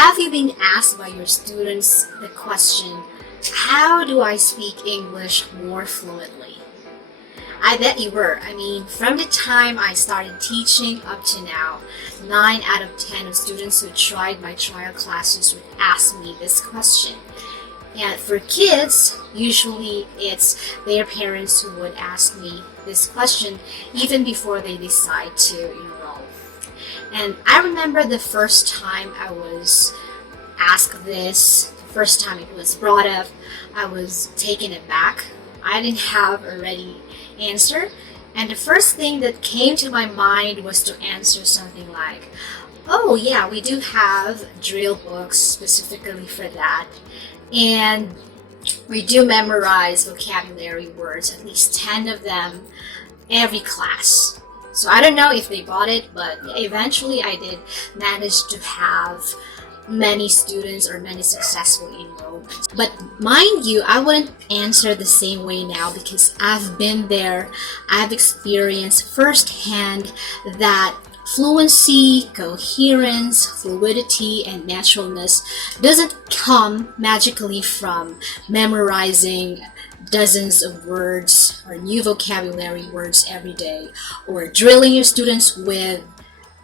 Have you been asked by your students the question, how do I speak English more fluently? I bet you were. I mean, from the time I started teaching up to now, 9 out of 10 of students who tried my trial classes would ask me this question. And for kids, usually it's their parents who would ask me this question even before they decide to enroll. And I remember the first time I was asked this, the first time it was brought up, I was taken aback. I didn't have a ready answer. And the first thing that came to my mind was to answer something like, oh yeah, we do have drill books specifically for that. And we do memorize vocabulary words, at least 10 of them every class. So I don't know if they bought it, but eventually I did manage to have many students or many successful enrollments. But mind you, I wouldn't answer the same way now because I've been there. I've experienced firsthand that fluency, coherence, fluidity, and naturalness doesn't come magically from memorizing dozens of words or new vocabulary words every day, or drilling your students with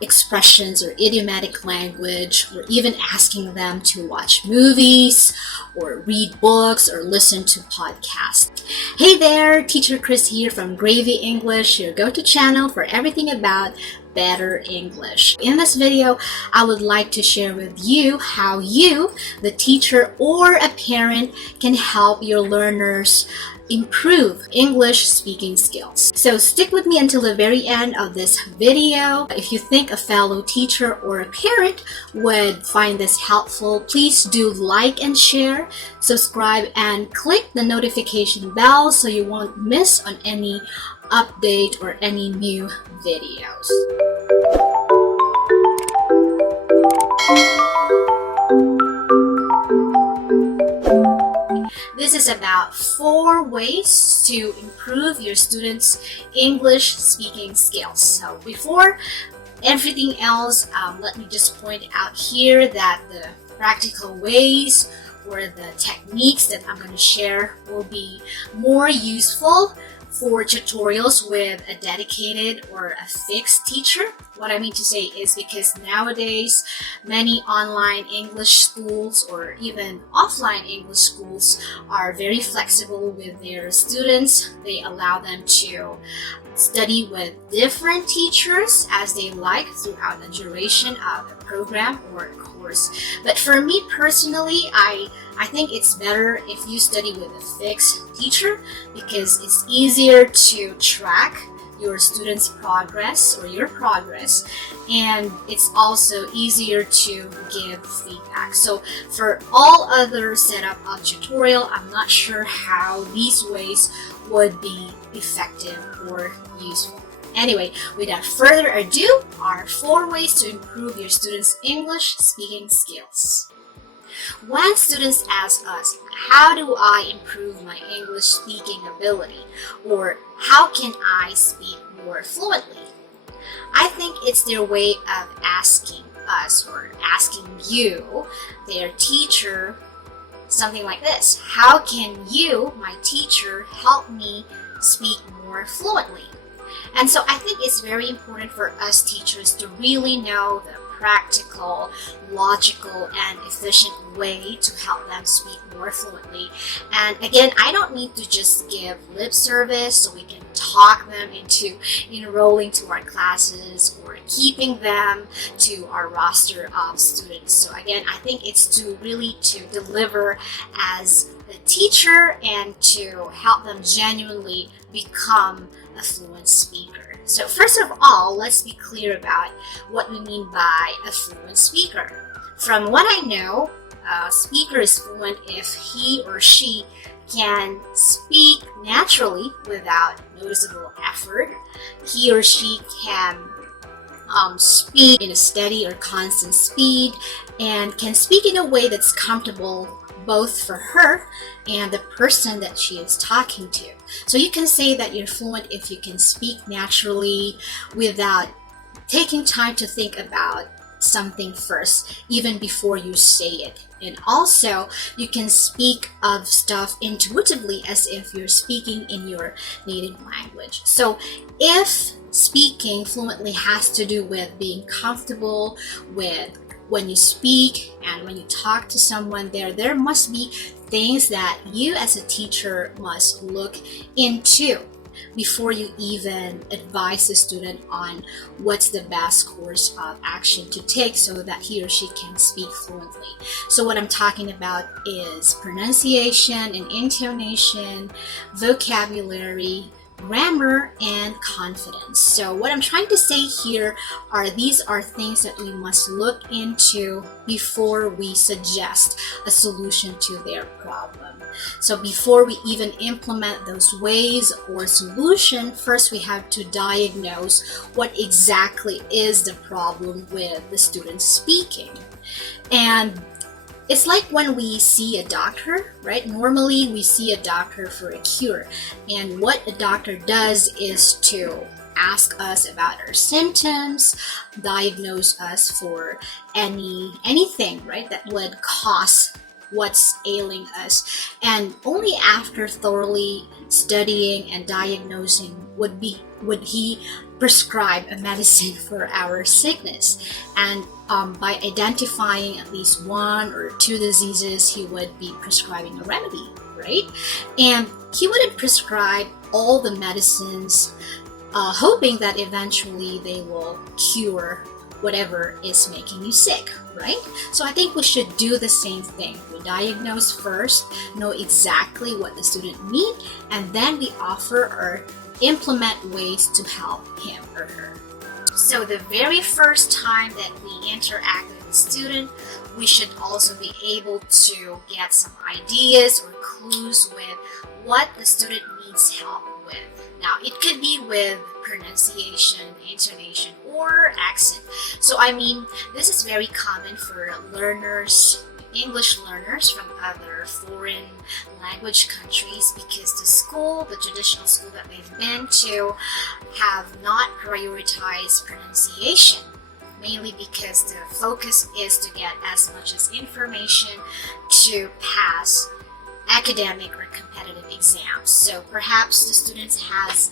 expressions or idiomatic language, or even asking them to watch movies or read books or listen to podcasts. Hey there, Teacher Chris here from Gravy English, your go-to channel for everything about better English. In this video, I would like to share with you how you, the teacher or a parent, can help your learners improve English speaking skills. So stick with me until the very end of this video. If you think a fellow teacher or a parent would find this helpful, please do like and share, subscribe, and click the notification bell so you won't miss on any update or any new videos. This is about 4 ways to improve your students' English speaking skills. So before everything else, let me just point out here that the practical ways or the techniques that I'm going to share will be more useful for tutorials with a dedicated or a fixed teacher. What I mean to say is because nowadays many online English schools or even offline English schools are very flexible with their students. They allow them to study with different teachers as they like throughout the duration of a program or a course. But for me personally, I think it's better if you study with a fixed teacher because it's easier to track your students' progress or your progress, and it's also easier to give feedback. So for all other setup of tutorial, I'm not sure how these ways would be effective or useful. Anyway, without further ado, are 4 ways to improve your students' English speaking skills. When students ask us, how do I improve my English speaking ability? Or how can I speak more fluently? I think it's their way of asking us or asking you, their teacher, something like this. How can you, my teacher, help me speak more fluently? And so I think it's very important for us teachers to really know the practical, logical, and efficient way to help them speak more fluently. And again, I don't need to just give lip service so we can talk them into enrolling to our classes or keeping them to our roster of students. So again, I think it's to really to deliver as a teacher and to help them genuinely become a fluent speaker. So first of all, let's be clear about what we mean by a fluent speaker. From what I know, a speaker is fluent if he or she can speak naturally without noticeable effort. He or she can speak in a steady or constant speed and can speak in a way that's comfortable both for her and the person that she is talking to. So you can say that you're fluent if you can speak naturally without taking time to think about something first, even before you say it. And also, you can speak of stuff intuitively as if you're speaking in your native language. So if speaking fluently has to do with being comfortable with when you speak and when you talk to someone, there must be things that you as a teacher must look into before you even advise the student on what's the best course of action to take so that he or she can speak fluently. So what I'm talking about is pronunciation and intonation, vocabulary, grammar, and confidence. So what I'm trying to say here are these are things that we must look into before we suggest a solution to their problem. So before we even implement those ways or solution, first we have to diagnose what exactly is the problem with the student speaking. And it's like when we see a doctor, right? Normally we see a doctor for a cure. And what a doctor does is to ask us about our symptoms, diagnose us for anything, right, that would cause what's ailing us. And only after thoroughly studying and diagnosing would he prescribe a medicine for our sickness. And by identifying at least one or two diseases, he would be prescribing a remedy, right? And he wouldn't prescribe all the medicines hoping that eventually they will cure whatever is making you sick, right? So I think we should do the same thing. We diagnose first, know exactly what the student needs, and then we offer or implement ways to help him or her. So the very first time that we interact with the student, we should also be able to get some ideas or clues with what the student needs help with. Now, it could be with pronunciation, intonation, or accent. So I mean, this is very common for learners, English learners from other foreign language countries, because the traditional school that they've been to, have not prioritized pronunciation, mainly because the focus is to get as much as information to pass academic or competitive exams. So perhaps the student has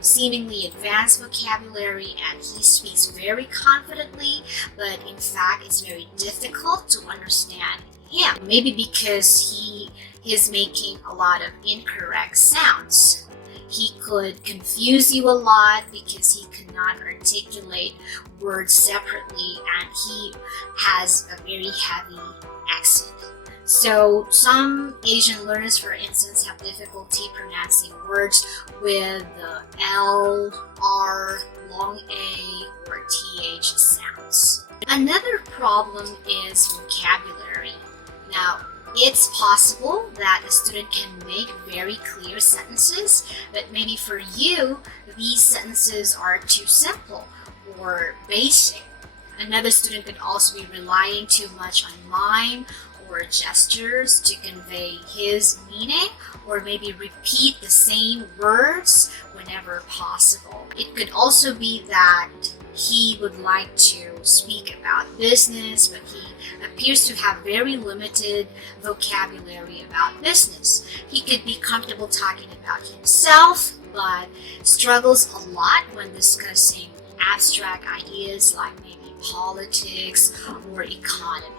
seemingly advanced vocabulary and he speaks very confidently, but in fact it's very difficult to understand him. Maybe because he is making a lot of incorrect sounds. He could confuse you a lot because he cannot articulate words separately and he has a very heavy accent. So some Asian learners, for instance, have difficulty pronouncing words with the L, R, long A, or TH sounds. Another problem is vocabulary. Now, it's possible that a student can make very clear sentences, but maybe for you, these sentences are too simple or basic. Another student could also be relying too much on mime or gestures to convey his meaning, or maybe repeat the same words whenever possible. It could also be that he would like to speak about business, but he appears to have very limited vocabulary about business. He could be comfortable talking about himself, but struggles a lot when discussing abstract ideas like maybe politics or economy.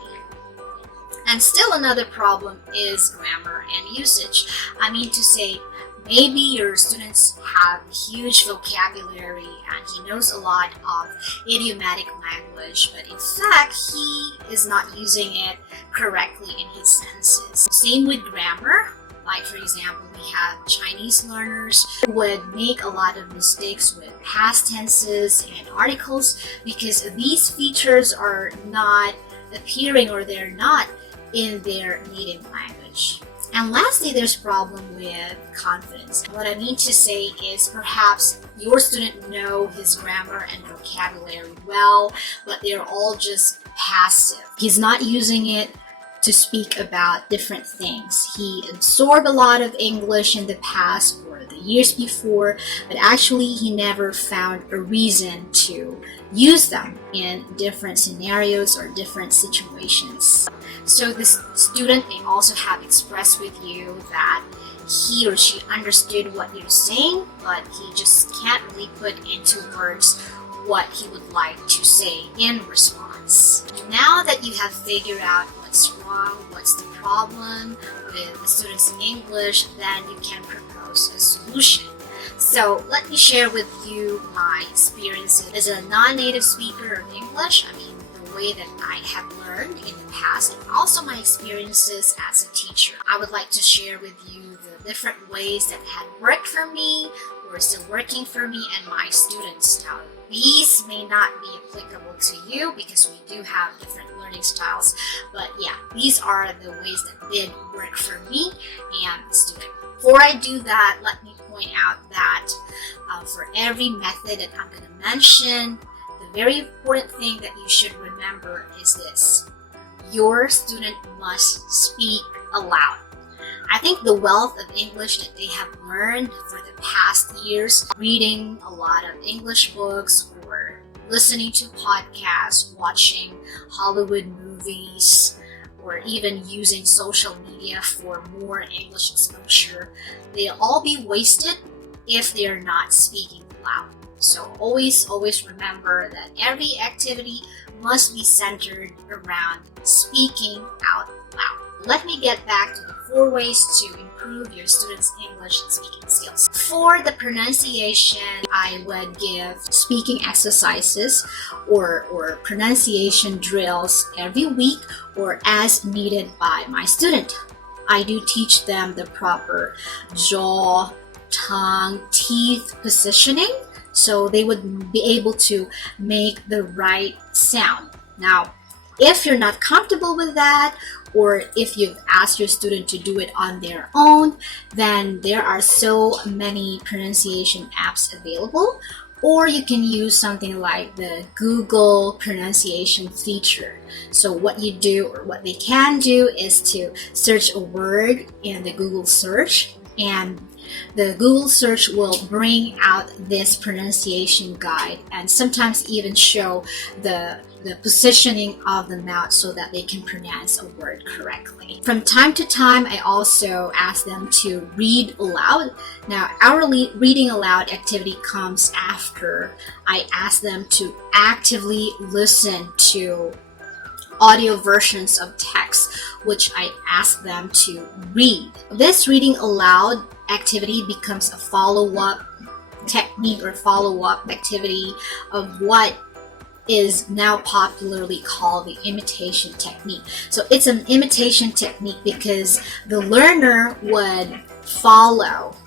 And still another problem is grammar and usage. I mean to say, maybe your students have huge vocabulary and he knows a lot of idiomatic language, but in fact, he is not using it correctly in his sentences. Same with grammar. Like for example, we have Chinese learners who would make a lot of mistakes with past tenses and articles because these features are not appearing or they're not in their native language. And lastly, there's problem with confidence. What I mean to say is perhaps your student know his grammar and vocabulary well, but they're all just passive. He's not using it to speak about different things. He absorbed a lot of English in the past or the years before, but actually he never found a reason to use them in different scenarios or different situations. So this student may also have expressed with you that he or she understood what you're saying, but he just can't really put into words what he would like to say in response. Now that you have figured out what's wrong, what's the problem with the student's English, then you can propose a solution. So let me share with you my experiences as a non-native speaker of English. The way that I have learned in the past, and also my experiences as a teacher. I would like to share with you the different ways that had worked for me or still working for me and my students. Now, these may not be applicable to you because we do have different learning styles, but yeah, these are the ways that did work for me and the student. Before I do that, let me point out that for every method that I'm going to mention, the very important thing that you should remember is this: your student must speak aloud. I think the wealth of English that they have learned for the past years, reading a lot of English books or listening to podcasts, watching Hollywood movies, or even using social media for more English exposure, they'll all be wasted if they're not speaking loud. So always remember that every activity must be centered around speaking out loud. Let me get back to the 4 ways to improve your students' English speaking skills. For the pronunciation, I would give speaking exercises or pronunciation drills every week or as needed by my student. I do teach them the proper jaw, tongue, teeth positioning, so they would be able to make the right sound. Now, if you're not comfortable with that, or if you've asked your student to do it on their own, then there are so many pronunciation apps available, or you can use something like the Google pronunciation feature. So what you do, or what they can do, is to search a word in the Google search, and the Google search will bring out this pronunciation guide and sometimes even show the positioning of the mouth so that they can pronounce a word correctly. From time to time, I also ask them to read aloud. Now, our reading aloud activity comes after I ask them to actively listen to audio versions of text, which I ask them to read. This reading aloud activity becomes a follow-up technique or follow-up activity of what is now popularly called the imitation technique. So it's an imitation technique because the learner would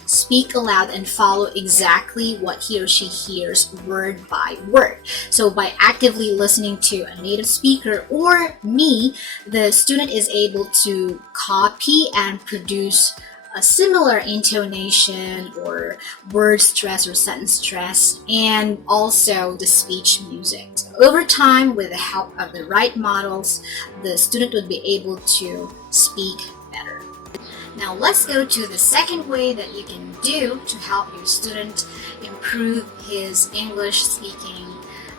speak aloud and follow exactly what he or she hears word by word. So by actively listening to a native speaker or me, the student is able to copy and produce a similar intonation or word stress or sentence stress, and also the speech music. So over time, with the help of the right models, the student would be able to speak better. Now let's go to the second way that you can do to help your student improve his English speaking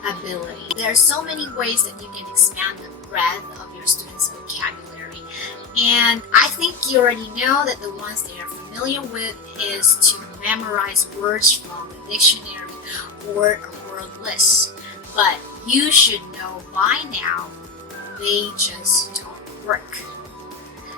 ability. There are so many ways that you can expand the breadth of your student's vocabulary. And I think you already know that the ones they are familiar with is to memorize words from the dictionary or a word list. But you should know by now, they just don't work.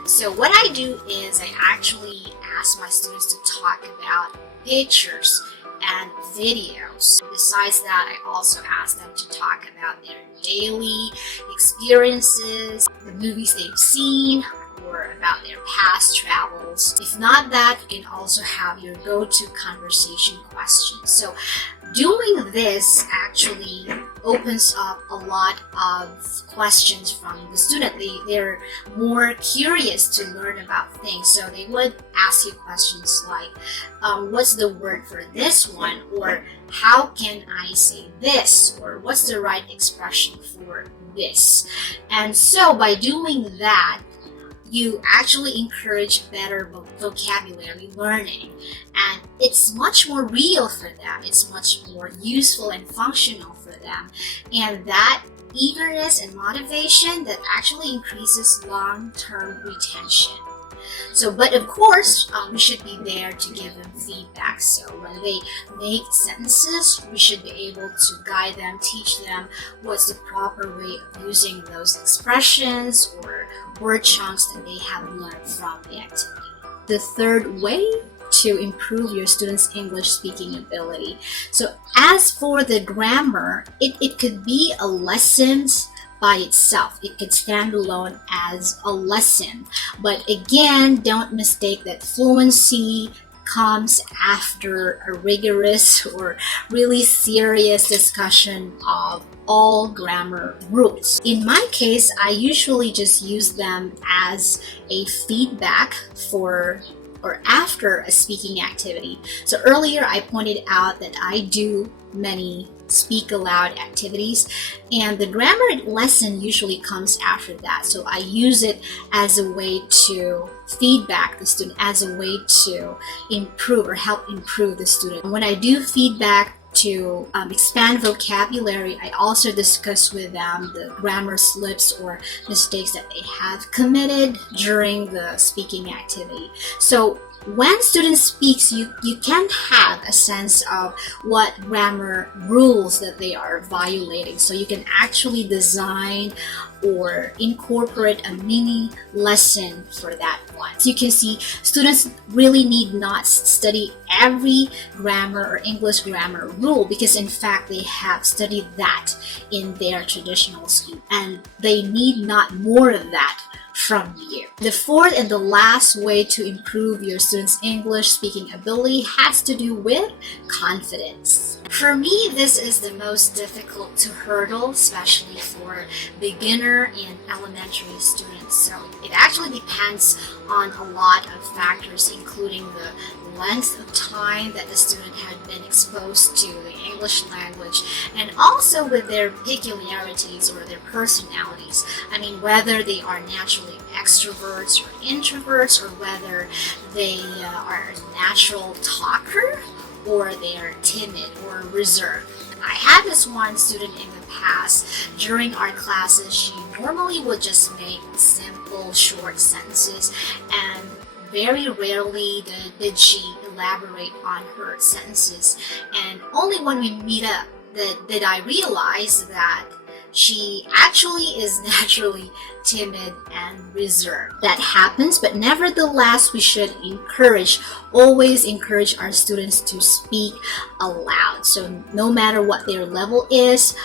So what I do is I actually ask my students to talk about pictures and videos. Besides that, I also ask them to talk about their daily experiences, the movies they've seen, or about their past travels. If not that, you can also have your go-to conversation questions. So doing this actually opens up a lot of questions from the student. They're more curious to learn about things. So they would ask you questions like, what's the word for this one? Or how can I say this? Or what's the right expression for this? And so by doing that, you actually encourage better vocabulary learning, and it's much more real for them. It's much more useful and functional for them, and that eagerness and motivation that actually increases long-term retention. So, but of course, we should be there to give them feedback. So when they make sentences, we should be able to guide them, teach them what's the proper way of using those expressions or word chunks that they have learned from the activity. The third way to improve your students' English speaking ability. So as for the grammar, it could be a lesson by itself. It could stand alone as a lesson. But again, don't mistake that fluency comes after a rigorous or really serious discussion of all grammar rules. In my case, I usually just use them as a feedback for or after a speaking activity. So earlier I pointed out that I do many speak aloud activities, and the grammar lesson usually comes after that. So I use it as a way to feedback the student, as a way to improve or help improve the student. When I do feedback to expand vocabulary, I also discuss with them the grammar slips or mistakes that they have committed during the speaking activity. So when students speaks, you can have a sense of what grammar rules that they are violating. So you can actually design or incorporate a mini lesson for that one. So you can see students really need not study every grammar or English grammar rule, because in fact they have studied that in their traditional school, and they need not more of that from you. The fourth and the last way to improve your students' English speaking ability has to do with confidence. For me, this is the most difficult to hurdle, especially for beginner and elementary students. So it actually depends on a lot of factors, including the length of time that the student had been exposed to the English language, and also with their peculiarities or their personalities. I mean, whether they are naturally extroverts or introverts, or whether they are a natural talker or they are timid or reserved. I had this one student in the past. During our classes, she normally would just make simple, short sentences, and very rarely did she elaborate on her sentences. And only when we meet up did I realize that she actually is naturally timid and reserved. That happens, but nevertheless, we should always encourage our students to speak aloud. So no matter what their level is,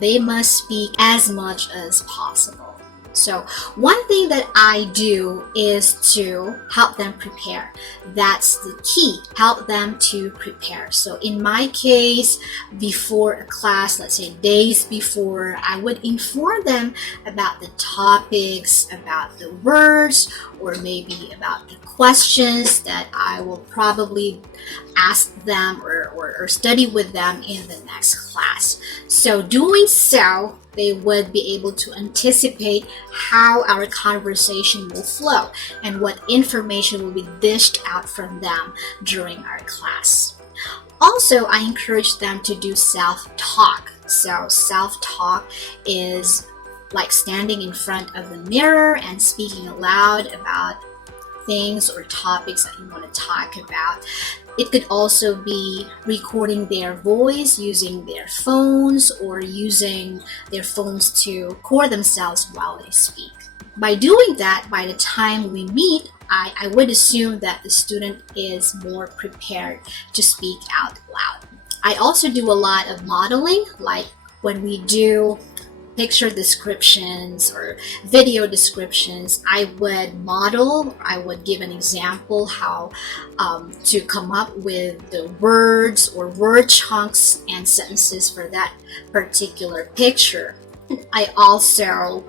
they must speak as much as possible. So one thing that I do is to help them prepare. That's the key. Help them to prepare. So in my case, before a class, let's say days before, I would inform them about the topics, about the words, or maybe about the questions that I will probably ask them or study with them in the next class. So doing so, they would be able to anticipate how our conversation will flow and what information will be dished out from them during our class. Also, I encourage them to do self-talk. So self-talk is like standing in front of the mirror and speaking aloud about things or topics that you want to talk about. It could also be recording their voice using their phones, or using their phones to record themselves while they speak. By doing that, by the time we meet, I would assume that the student is more prepared to speak out loud. I also do a lot of modeling, like when we do picture descriptions or video descriptions, I would give an example how to come up with the words or word chunks and sentences for that particular picture. I also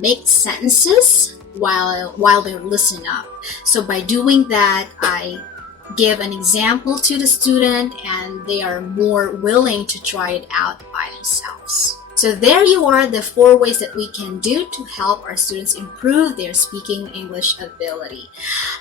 make sentences while they listen up. So by doing that, I give an example to the student, and they are more willing to try it out by themselves. So there you are, the 4 ways that we can do to help our students improve their speaking English ability.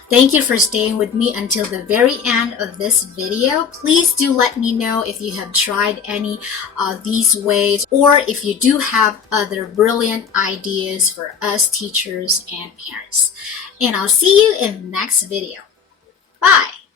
Thank you for staying with me until the very end of this video. Please do let me know if you have tried any of these ways, or if you do have other brilliant ideas for us teachers and parents. And I'll see you in the next video. Bye!